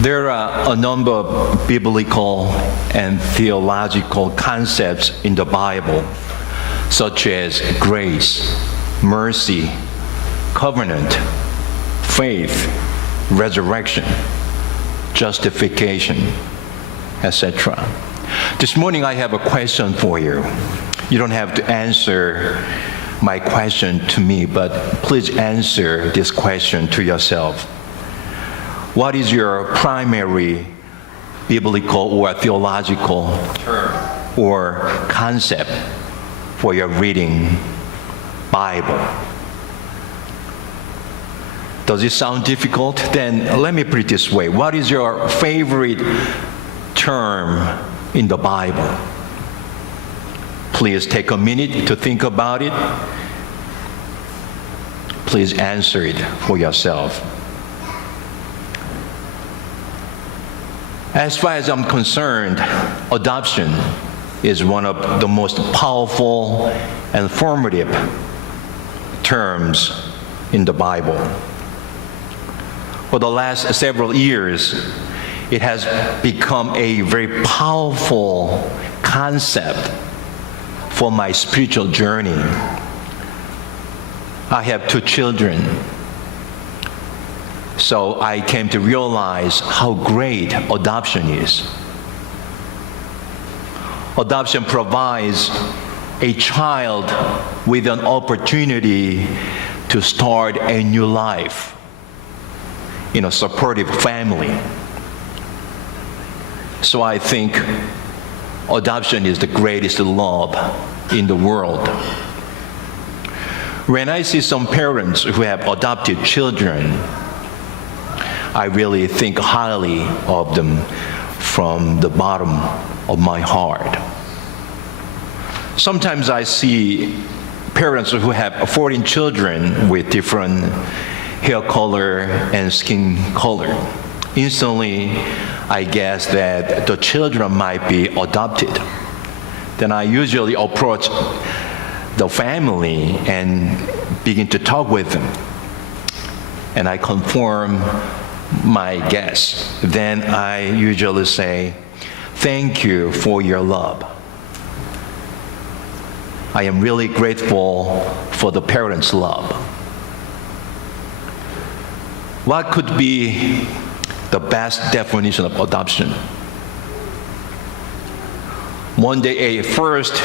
There are a number of biblical and theological concepts in the Bible, such as grace, mercy, covenant, faith, resurrection, justification, etc. This morning I have a question for you. You don't have to answer my question to me, but please answer this question to yourself. What is your primary biblical or theological term or concept for your reading Bible? Does it sound difficult? Then let me put it this way. What is your favorite term in the Bible? Please take a minute to think about it. Please answer it for yourself. As far as I'm concerned, adoption is one of the most powerful and formative terms in the Bible. For the last several years, it has become a very powerful concept for my spiritual journey. I have 2 children, so I came to realize how great adoption is. Adoption provides a child with an opportunity to start a new life in a supportive family. So I think adoption is the greatest love in the world. When I see some parents who have adopted children, I really think highly of them from the bottom of my heart. Sometimes I see parents who have 14 children with different hair color and skin color. Instantly, I guess that the children might be adopted. Then I usually approach the family and begin to talk with them. And I confirm my guess. Then I usually say, "Thank you for your love. I am really grateful for the parents' love." What could be the best definition of adoption? One day, a first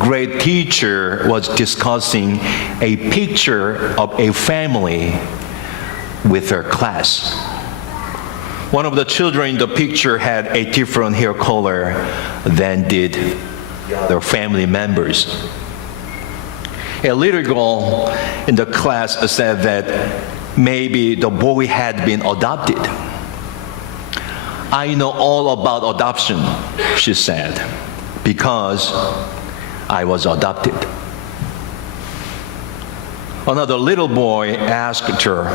grade teacher was discussing a picture of a family with her class. One of the children in the picture had a different hair color than did their family members. A little girl in the class said that maybe the boy had been adopted. "I know all about adoption," she said, "because I was adopted." Another little boy asked her,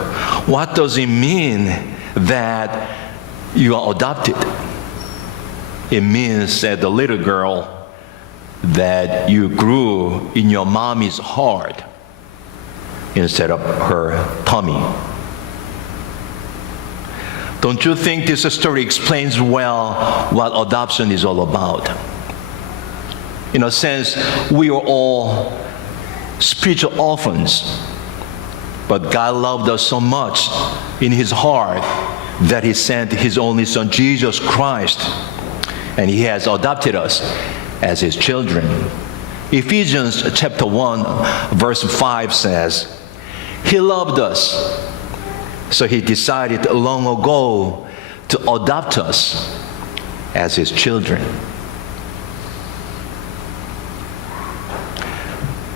"What does it mean that you are adopted?" "It means," said the little girl, "that you grew in your mommy's heart instead of her tummy." Don't you think this story explains well what adoption is all about? In a sense, we are all spiritual orphans, but God loved us so much in His heart that He sent His only Son, Jesus Christ, and He has adopted us as His children. Ephesians chapter 1, verse 5 says, "He loved us, so He decided long ago to adopt us as His children."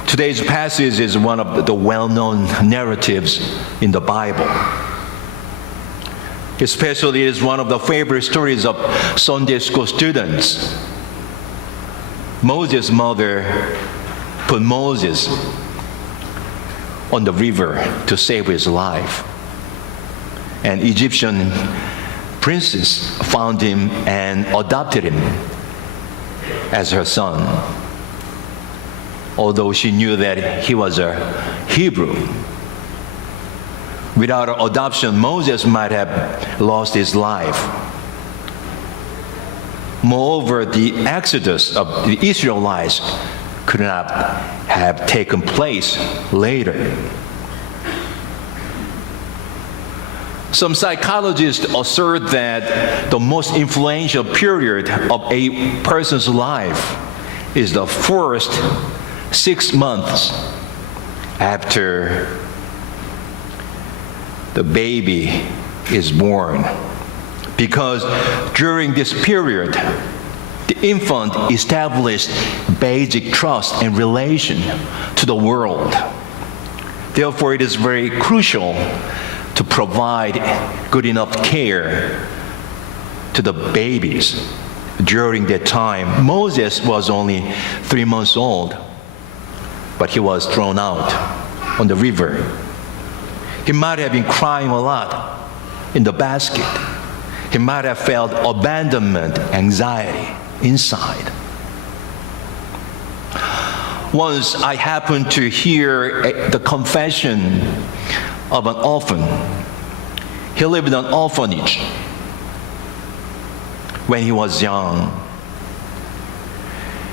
Today's passage is one of the well-known narratives in the Bible. Especially, it is one of the favorite stories of Sunday school students. Moses' mother put Moses on the river to save his life. An Egyptian princess found him and adopted him as her son, although she knew that he was a Hebrew. Without adoption, Moses might have lost his life. Moreover, the exodus of the Israelites could not have taken place later. Some psychologists assert that the most influential period of a person's life is the first 6 months after the baby is born. Because during this period, the infant established basic trust and relation to the world. Therefore, it is very crucial to provide good enough care to the babies during that time. Moses was only 3 months old, but he was thrown out on the river. He might have been crying a lot in the basket. He might have felt abandonment, anxiety inside. Once I happened to hear the confession of an orphan. He lived in an orphanage when he was young.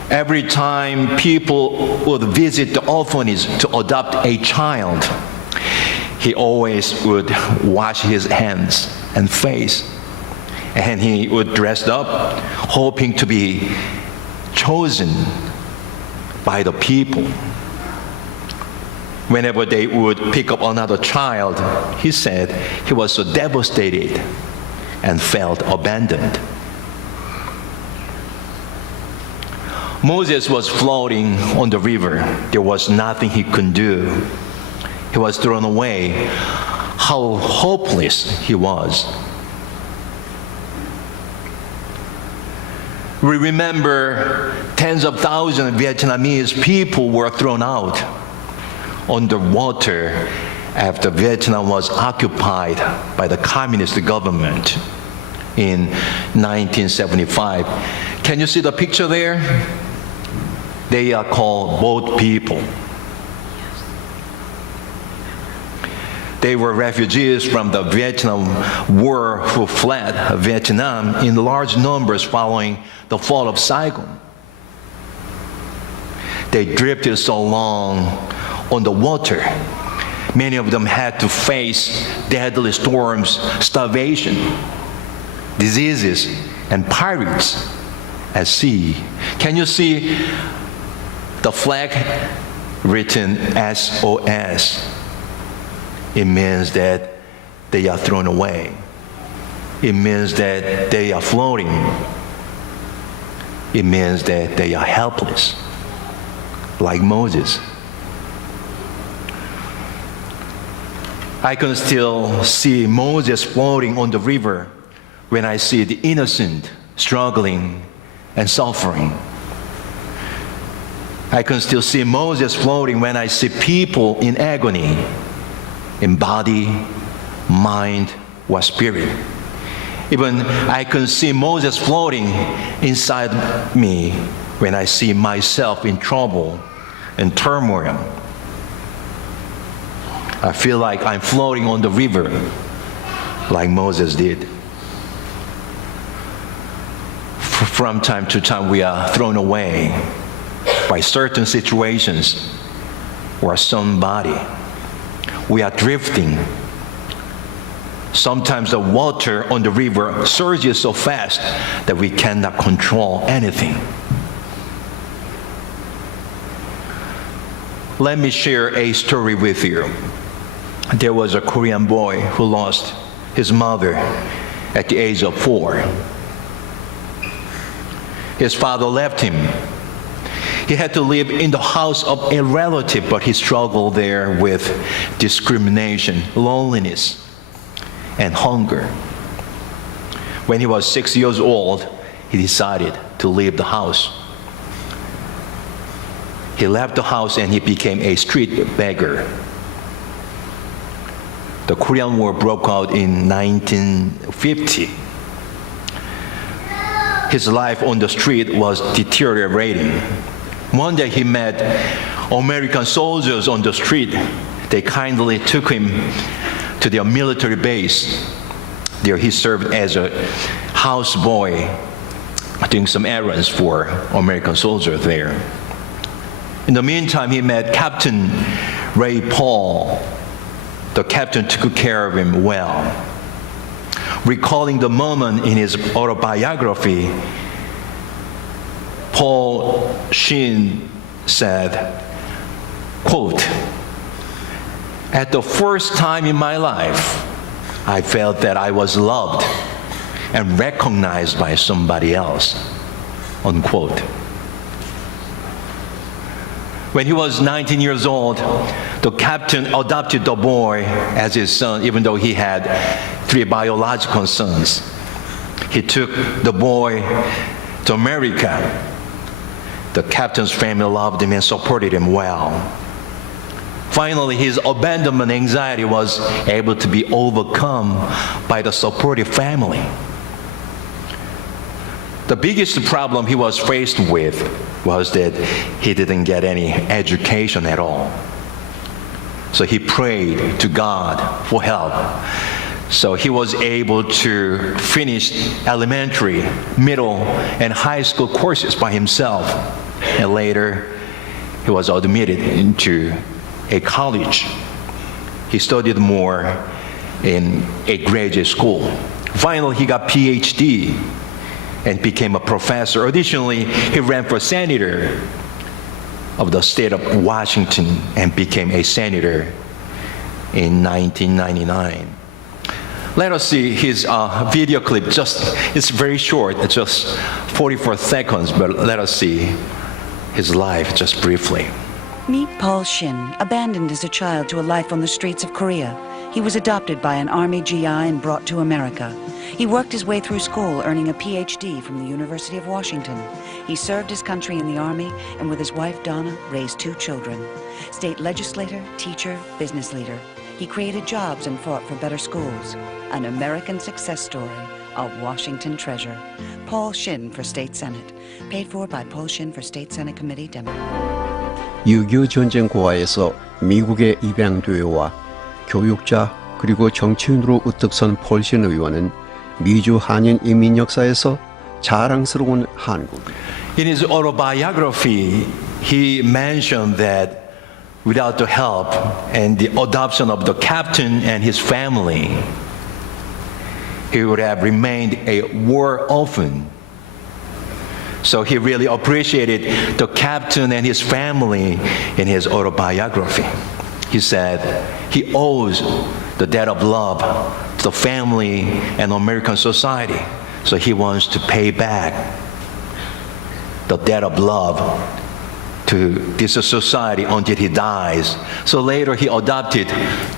Every time people would visit the orphanage to adopt a child, he always would wash his hands and face. And he would dress up, hoping to be chosen by the people. Whenever they would pick up another child, he said he was so devastated and felt abandoned. Moses was floating on the river. There was nothing he could do. He was thrown away. How hopeless he was. We remember tens of thousands of Vietnamese people were thrown out on the water after Vietnam was occupied by the communist government in 1975. Can you see the picture there? They are called boat people. They were refugees from the Vietnam War who fled Vietnam in large numbers following the fall of Saigon. They drifted so long on the water. Many of them had to face deadly storms, starvation, diseases, and pirates at sea. Can you see the flag written SOS? It means that they are thrown away. It means that they are floating. It means that they are helpless, like Moses. I can still see Moses floating on the river when I see the innocent struggling and suffering. I can still see Moses floating when I see people in agony, in body, mind, or spirit. Even I can see Moses floating inside me when I see myself in trouble and turmoil. I feel like I'm floating on the river like Moses did. From time to time, we are thrown away by certain situations or somebody. We are drifting. Sometimes the water on the river surges so fast that we cannot control anything. Let me share a story with you. There was a Korean boy who lost his mother at the age of 4. His father left him. He had to live in the house of a relative, but he struggled there with discrimination, loneliness, and hunger. When he was 6 years old, he decided to leave the house. He left the house and he became a street beggar. The Korean War broke out in 1950. His life on the street was deteriorating. One day he met American soldiers on the street. They kindly took him to their military base. There he served as a houseboy, doing some errands for American soldiers there. In the meantime, he met Captain Ray Paul. The captain took care of him well. Recalling the moment in his autobiography, Paul Shin said, quote, "At the first time in my life, I felt that I was loved and recognized by somebody else," unquote. When he was 19 years old, the captain adopted the boy as his son, even though he had 3 biological sons. He took the boy to America. The captain's family loved him and supported him well. Finally, his abandonment anxiety was able to be overcome by the supportive family. The biggest problem he was faced with was that he didn't get any education at all. So he prayed to God for help. So he was able to finish elementary, middle, and high school courses by himself. And later, he was admitted into a college. He studied more in a graduate school. Finally, he got PhD and became a professor. Additionally, he ran for senator of the state of Washington and became a senator in 1999. Let us see his video clip. It's very short, it's just 44 seconds, but let us see his life just briefly. Meet Paul Shin, abandoned as a child to a life on the streets of Korea. He was adopted by an Army GI and brought to America. He worked his way through school, earning a PhD from the University of Washington. He served his country in the Army and with his wife Donna raised 2 children. State legislator, teacher, business leader. He created jobs and fought for better schools. An American success story, a Washington treasure. Paul Shin for State Senate. Paid for by Paul Shin for State Senate Committee, Democrat. 6.25 전쟁 고아에서 미국에 입양되어와 교육자 그리고 정치인으로 우뚝 선 폴신 의원은 미주 한인 이민 역사에서 자랑스러운 한국. In his autobiography, he mentioned that without the help and the adoption of the captain and his family, he would have remained a war orphan. So he really appreciated the captain and his family in his autobiography. He said he owes the debt of love to the family and American society. So he wants to pay back the debt of love to this society until he dies. So later he adopted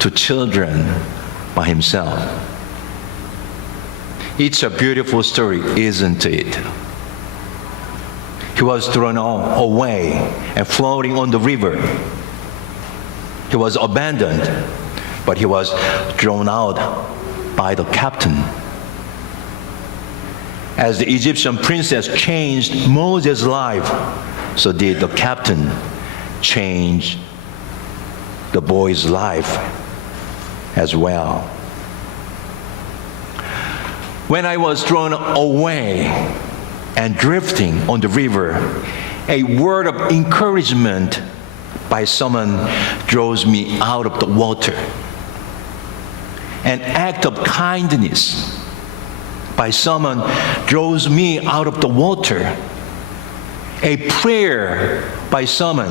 2 children by himself. It's a beautiful story, isn't it? He was thrown away and floating on the river. He was abandoned, but he was thrown out by the captain. As the Egyptian princess changed Moses' life, so did the captain change the boy's life as well. When I was thrown away and drifting on the river, a word of encouragement by someone draws me out of the water. An act of kindness by someone draws me out of the water. A prayer by someone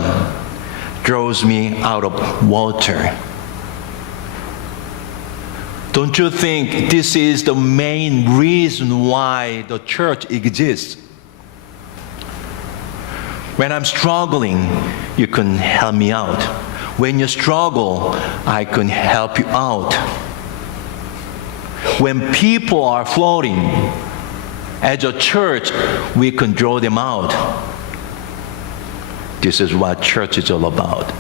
draws me out of water. Don't you think this is the main reason why the church exists? When I'm struggling, you can help me out. When you struggle, I can help you out. When people are floating, as a church, we can draw them out. This is what church is all about.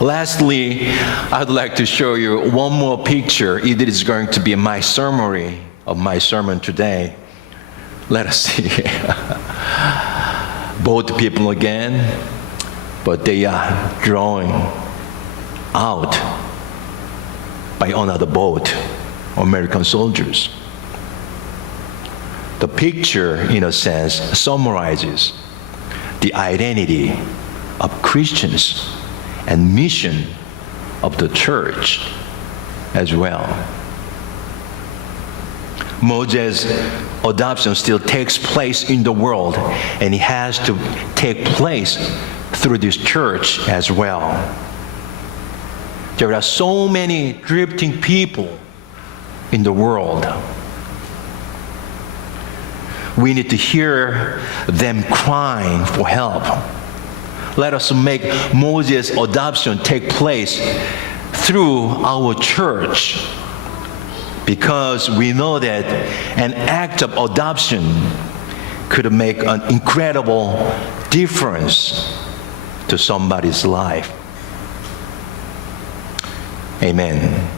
Lastly, I'd like to show you one more picture. It is going to be my summary of my sermon today. Let us see. Both people again, but they are drawing out by another boat, American soldiers. The picture, in a sense, summarizes the identity of Christians and mission of the church as well. Moses' adoption still takes place in the world, and it has to take place through this church as well. There are so many drifting people in the world. We need to hear them crying for help. Let us make Moses' adoption take place through our church, because we know that an act of adoption could make an incredible difference to somebody's life. Amen.